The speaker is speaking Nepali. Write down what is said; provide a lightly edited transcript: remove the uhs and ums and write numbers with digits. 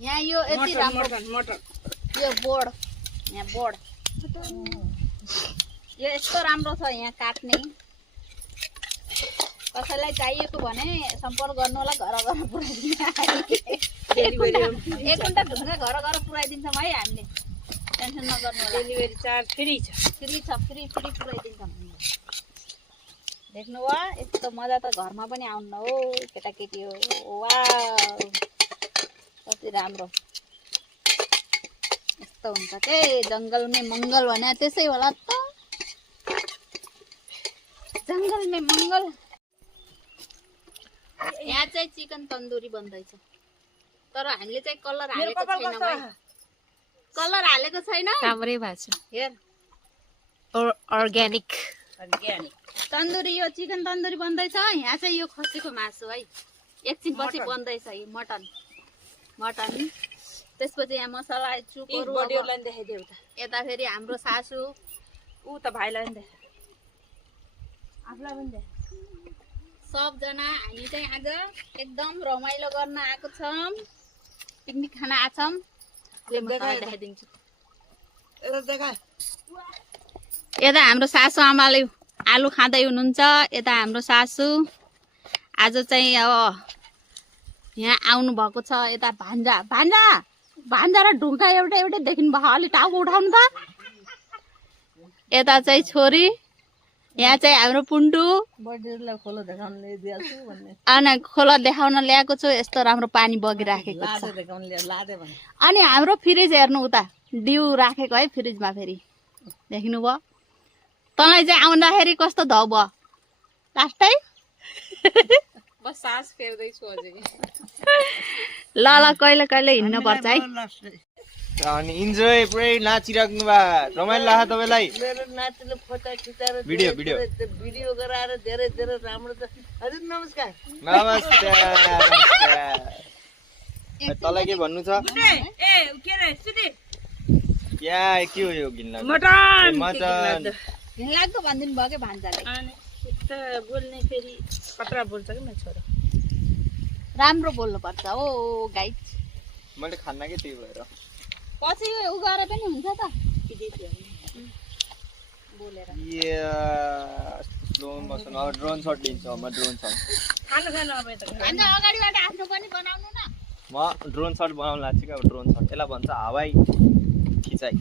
यहाँ यो यति राम्रो मटर यो बोर्ड यहाँ बोर्ड यो यस्तो राम्रो छ यहाँ काट्ने कसैलाई चाहिएको भने सम्पर्क गर्नु होला घर घर पुऱ्याइदिन्छ एक घन्टा ढुङ्गा घर घर पुऱ्याइदिन्छौँ है हामीले टेन्सन नगर्नु होला डेलिभरी चार्ज फ्री छ फ्री पुऱ्याइदिन्छौँ देख्नु वा यस्तो मजा त घरमा पनि आउनु हो केटाकेटी हो वा कति राम्रो यस्तो हुन्छ के जङ्गलमै मङ्गल भने त्यसै होला त जङ्गलमै मङ्गल यहाँ चाहिँ चिकन तन्दुरी बन्दैछ तर हामीले चाहिँ कलर हालेको छैन भाइ कलर हालेको छैन राम्रै भएको छ हेर अर्ग्यानिक तन्दुरी यो चिकन तन्दुरी बन्दैछ यहाँ चाहिँ यो खसीको मासु है एकछिन पछि बन्दैछ यो मटन त्यसपछि यहाँ मसला चुकहरू देखाइदेऊ त यता फेरि हाम्रो सासु ऊ त भाइलाई नि देख आफूलाई पनि देख सबजना हामी चाहिँ आज एकदम रमाइलो गर्न आएको छौँ पिकनिक खान आएको छौँ देखाइदिन्छु यता हाम्रो सासु आमाले आलु खाँदै हुनुहुन्छ यता हाम्रो सासु आज चाहिँ अब यहाँ आउनु भएको छ यता भान्जा र ढुङ्गा एउटै देखिनु भयो अलि टाउको उठाउनु त यता चाहिँ छोरी यहाँ चाहिँ हाम्रो पुन्टु अनि खोला देखाउन ल्याएको छु यस्तो राम्रो पानी बगिराखेको छ अनि हाम्रो फ्रिज हेर्नु उता डिउ राखेको है फ्रिजमा फेरि देख्नुभयो तँलाई चाहिँ आउँदाखेरि कस्तो धौ भयो लास्टै बस सास फेर्दैछु अझै ल कहिले कहिले हिँड्नु पर्छ है अनि इन्जोय पुरै नाचिराख्नु भा रमाइलो लाग्यो तपाईँलाई मेरो नातिले फोटो खिचाएर भिडियो गराएर धेरै धेरै राम्रो छ हजुर नमस्कार तँलाई के भन्नु छ क्या के हो यो घिनलाग्दो मटन घिनलाग्दो भनिदिनु भयो क्या भान्जाले बोल्ने फेरि कत्रा बोल्छ कि मेरो छोरा राम्रो बोल्नुपर्छ हो गाइड मैले खान्न कि त्यही भएर पछि उ गरे पनि हुन्छ त बोलेर स्लो मोसन अब ड्रोन शट लिन्छु म ड्रोन शट खानु अब यता भान्जा अगाडिबाट आफ्नो पनि बनाउनु न म ड्रोन शट बनाउन लाग्छु क्या ड्रोन शट यसलाई भन्छ हवाई खिचाइ